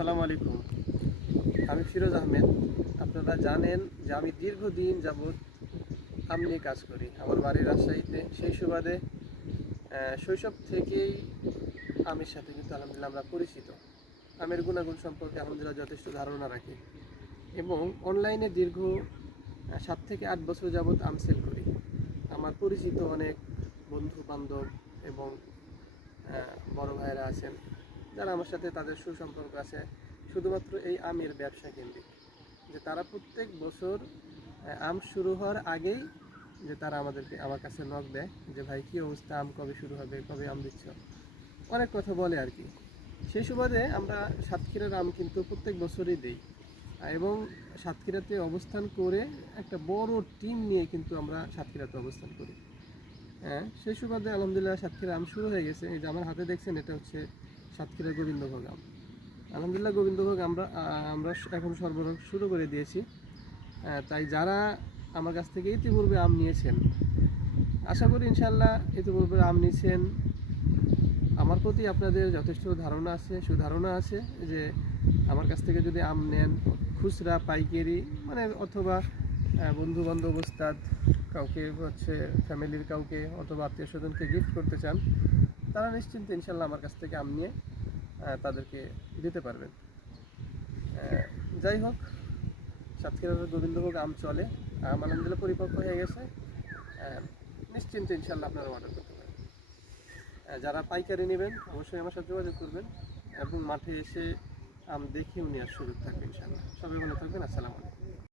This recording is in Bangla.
আসসালামু আলাইকুম। আমি ফিরোজ আহমেদ। আপনারা জানেন যে আমি দীর্ঘদিন যাবৎ আম নিয়ে কাজ করি। আমার বাড়ি রাজশাহীতে। সেই সুবাদে শৈশব থেকেই আমের সাথে কিন্তু আলহামদুলিল্লাহ আমরা পরিচিত। আমের গুণাগুণ সম্পর্কে আলহামদুলিল্লাহ যথেষ্ট ধারণা রাখি এবং অনলাইনে দীর্ঘ ৭ থেকে ৮ বছর যাবৎ আম সেল করি। আমার পরিচিত অনেক বন্ধু-বান্ধব এবং বড় ভাইয়েরা আছেন যারা আমার সাথে তাদের সুসম্পর্ক আছে শুধুমাত্র এই আমের ব্যবসা কেন্দ্রিক, যে তারা প্রত্যেক বছর আম শুরু হওয়ার আগেই যে তারা আমার কাছে নক দেয় যে ভাই কী অবস্থা, আম কবে শুরু হবে, কবে আম দিচ্ছ, অনেক কথা বলে আর কি। সেই সুবাদে আমরা সাতক্ষীরার আম কিন্তু প্রত্যেক বছরই দিই এবং সাতক্ষীরাতে অবস্থান করে একটা বড় টিম নিয়ে কিন্তু আমরা সাতক্ষীরাতে অবস্থান করি। হ্যাঁ, সেই সুবাদে আলহামদুলিল্লাহ সাতক্ষীরা আম শুরু হয়ে গেছে। এই যে আমার হাতে দেখছেন, এটা হচ্ছে সাতক্ষীরা গোবিন্দভোগ আম। আলহামদুলিল্লাহ গোবিন্দভোগ আমরা এখন সরবরাহ শুরু করে দিয়েছি। তাই যারা আমার কাছ থেকে ইতিপূর্বে আম নিয়েছেন, আশা করি ইনশাল্লাহ ইতিপূর্বে আম নিয়েছেন, আমার প্রতি আপনাদের যথেষ্ট ধারণা আছে, সুধারণা আছে যে আমার কাছ থেকে যদি আম নেন খুচরা পাইকারি মানে অথবা বন্ধু বান্ধব ওস্তাদ কাউকে হচ্ছে ফ্যামিলির কাউকে অথবা আত্মীয় স্বজনকে গিফট করতে চান, তারা নিশ্চিন্তে ইনশাল্লাহ আমার কাছ থেকে আম নিয়ে তাদেরকে দিতে পারবেন। যাই হোক, সাতক্ষীরার গোবিন্দভোগ আম চলে, আম আলহামদুলিল্লাহ পরিপক্ক হয়ে গেছে। নিশ্চিন্তে ইনশাল্লাহ আপনারা অর্ডার করতে পারেন। যারা পাইকারি নেবেন অবশ্যই আমার সাথে যোগাযোগ করবেন এবং মাঠে এসে আম দেখেও নেওয়ার সুযোগ থাকবে ইনশাল্লাহ। সবাই ভালো থাকবেন। আসসালামু আলাইকুম।